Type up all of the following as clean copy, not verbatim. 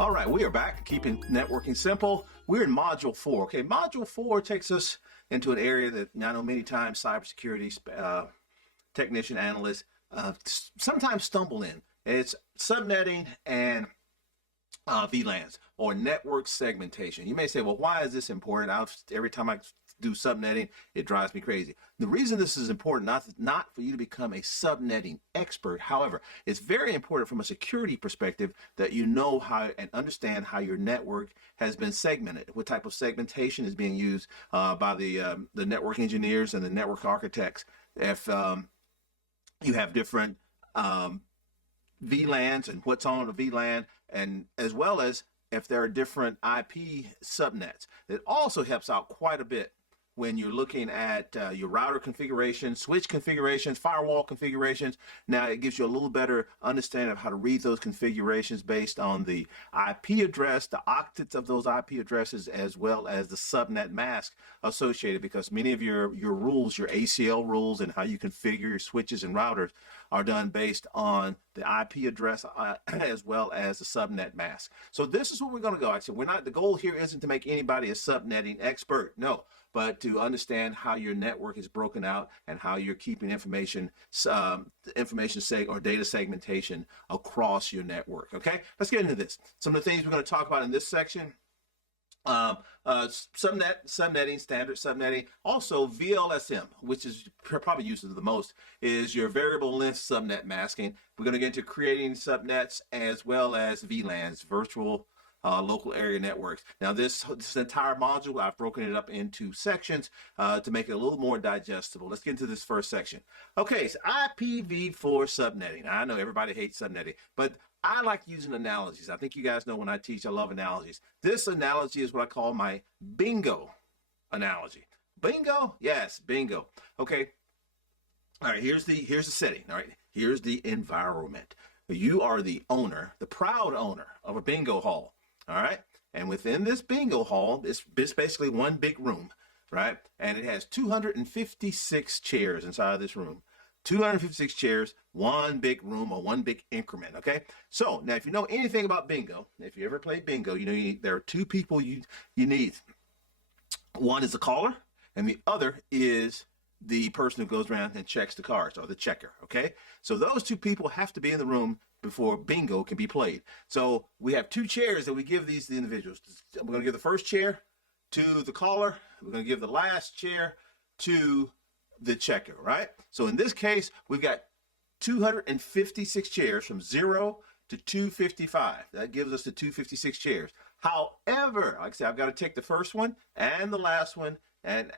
All right, we are back, keeping networking simple. We're in module 4. Okay, module 4 takes us into an area that I know many times cybersecurity technician analysts sometimes stumble in. It's subnetting and VLANs, or network segmentation. You may say, well, why is this important? Every time I do subnetting, it drives me crazy. The reason this is important, not for you to become a subnetting expert. However, it's very important from a security perspective that you know how and understand how your network has been segmented. What type of segmentation is being used by the network engineers and the network architects. If you have different VLANs and what's on a VLAN, and as well as if there are different IP subnets. It also helps out quite a bit when you're looking at your router configurations, switch configurations, firewall configurations. Now it gives you a little better understanding of how to read those configurations based on the IP address, the octets of those IP addresses, as well as the subnet mask associated, because many of your rules, your ACL rules and how you configure your switches and routers are done based on the IP address as well as the subnet mask. So this is where we're going to go. Actually, the goal here isn't to make anybody a subnetting expert, no, but to understand how your network is broken out and how you're keeping information or data segmentation across your network. Okay, let's get into this. Some of the things we're going to talk about in this section. Subnetting, standard subnetting. Also VLSM, which is probably used the most, is your variable length subnet masking. We're going to get into creating subnets as well as VLANs, virtual local area networks. Now this entire module, I've broken it up into sections to make it a little more digestible. Let's get into this first section. Okay, so IPv4 subnetting. I know everybody hates subnetting, but I like using analogies. I think you guys know when I teach, I love analogies. This analogy is what I call my bingo analogy. Bingo? Yes, bingo. Okay. All right, here's the setting. All right, here's the environment. You are the owner, the proud owner of a bingo hall. All right, and within this bingo hall, it's basically one big room, right? And it has 256 chairs inside of this room. 256 chairs, one big room or one big increment. Okay, so now if you know anything about bingo, if you ever played bingo, you know there are two people you need. One is the caller, and the other is the person who goes around and checks the cards, or the checker. Okay, so those two people have to be in the room before bingo can be played. So we have two chairs that we give these to the individuals. We're going to give the first chair to the caller. We're going to give the last chair to the checker, right? So in this case, we've got 256 chairs from 0 to 255. That gives us the 256 chairs. However, like I said, I've got to take the first one and the last one and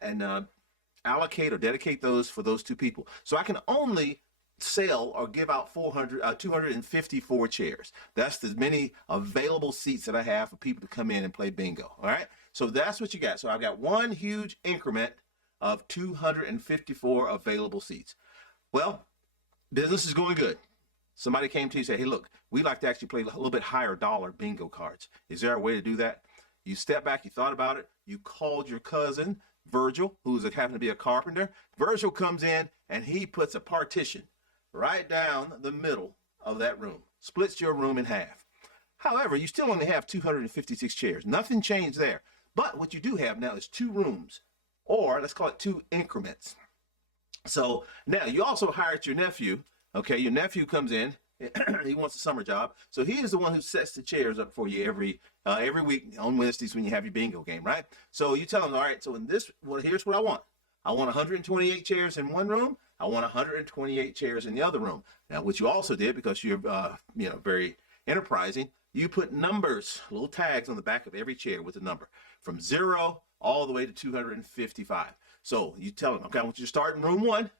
allocate or dedicate those for those two people. So I can only sell or give out 254 chairs. That's the many available seats that I have for people to come in and play bingo. All right. So that's what you got. So I've got one huge increment of 254 available seats. Well, business is going good. Somebody came to you and said, hey, look, we'd like to actually play a little bit higher dollar bingo cards. Is there a way to do that? You step back, you thought about it, you called your cousin, Virgil, who's happened to be a carpenter. Virgil comes in and he puts a partition right down the middle of that room, splits your room in half. However, you still only have 256 chairs. Nothing changed there. But what you do have now is two rooms, or let's call it two increments. So now you also hired your nephew. Okay, your nephew comes in. He wants a summer job, so he is the one who sets the chairs up for you every week on Wednesdays when you have your bingo game, right? So you tell him, all right, so in this, well, here's what I want. I want 128 chairs in one room. I want 128 chairs in the other room. Now, what you also did, because you're very enterprising, you put numbers, little tags on the back of every chair with a number from 0 all the way to 255. So you tell them, okay, I want you to start in room 1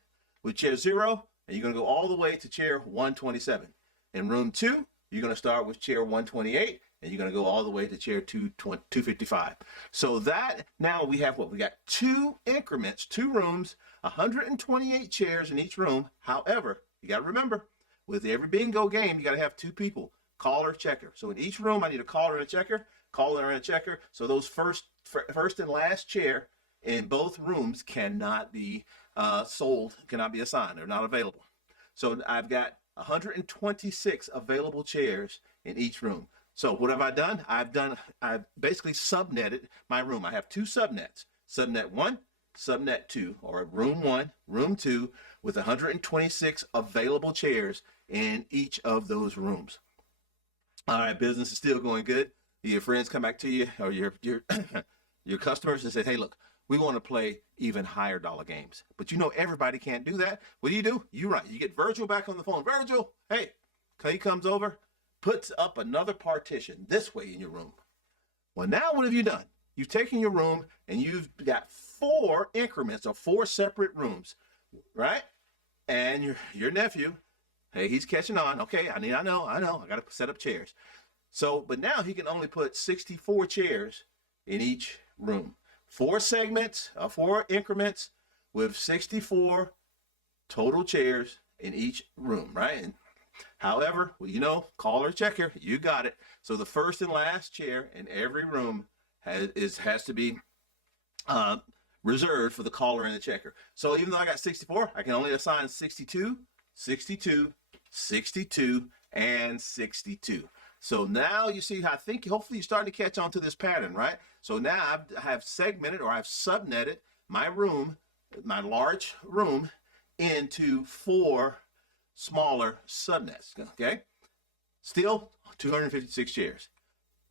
with chair 0, and you're going to go all the way to chair 127. In room 2, you're going to start with chair 128, and you're going to go all the way to chair 255. So that, now we have what? We got two increments, two rooms, 128 chairs in each room. However, you got to remember, with every bingo game, you got to have two people, caller, checker. So in each room, I need a caller and a checker, caller and a checker. So those first and last chair in both rooms cannot be sold, cannot be assigned. They're not available. So I've got 126 available chairs in each room. So what have I done? I've basically subnetted my room. I have two subnets, subnet 1, subnet 2, or room 1, room 2, with 126 available chairs in each of those rooms. All right, business is still going good. Your friends come back to you, or your your customers, and say, hey, look, we want to play even higher dollar games. But you know everybody can't do that. What do? You get Virgil back on the phone. Virgil, hey, he comes over, puts up another partition this way in your room. Well, now what have you done? You've taken your room and you've got 4 increments or 4 separate rooms, right? And your nephew, hey, he's catching on. Okay, I know. I got to set up chairs. So, but now he can only put 64 chairs in each room. 4 segments, 4 increments with 64 total chairs in each room, right? And however, well, you know, caller checker, you got it. So the first and last chair in every room has to be reserved for the caller and the checker. So even though I got 64, I can only assign 62, 62, 62, and 62. So now you see, I think hopefully you're starting to catch on to this pattern, right? So now I have segmented, or I've subnetted my room, my large room, into 4 smaller subnets, okay? Still 256 chairs.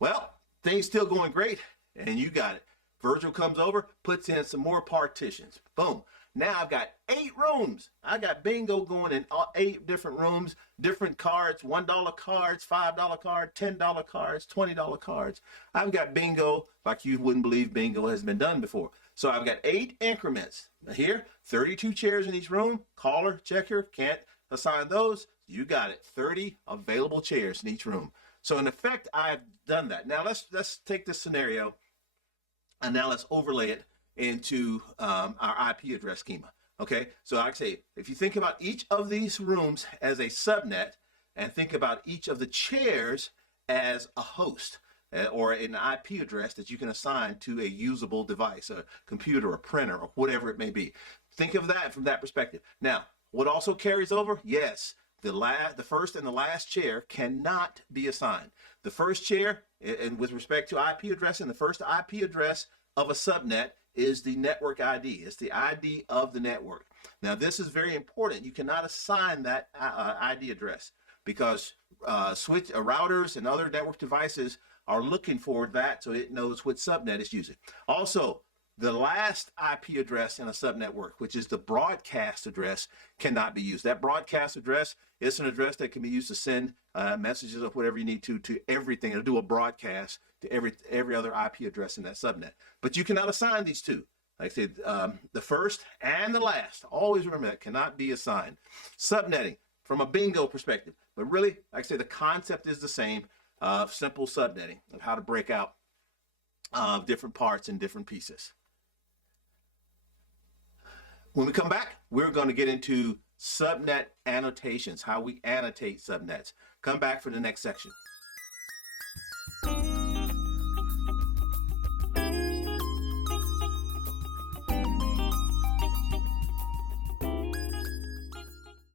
Well, things still going great, and you got it. Virgil comes over, puts in some more partitions. Boom. Now I've got 8 rooms. I got bingo going in 8 different rooms, different cards, $1 cards, $5 cards, $10 cards, $20 cards. I've got bingo like you wouldn't believe bingo has been done before. So I've got 8 increments. Here, 32 chairs in each room. Caller, checker, can't assign those. You got it. 30 available chairs in each room. So in effect, I've done that. Now let's take this scenario and now let's overlay it into our IP address schema. Okay, so like I say, if you think about each of these rooms as a subnet and think about each of the chairs as a host or an IP address that you can assign to a usable device, a computer, a printer, or whatever it may be. Think of that from that perspective. Now, what also carries over? Yes, the first and the last chair cannot be assigned. The first chair, and with respect to IP addressing, the first IP address of a subnet is the network ID. It's the ID of the network. Now, this is very important. You cannot assign that ID address because routers and other network devices are looking for that so it knows what subnet it's using. Also, the last IP address in a subnetwork, which is the broadcast address, cannot be used. That broadcast address is an address that can be used to send messages of whatever you need to everything. It'll do a broadcast to every other IP address in that subnet. But you cannot assign these two. Like I said, the first and the last, always remember that, cannot be assigned. Subnetting from a bingo perspective. But really, like I said, the concept is the same of simple subnetting, of how to break out different parts and different pieces. When we come back, we're going to get into subnet annotations, how we annotate subnets. Come back for the next section.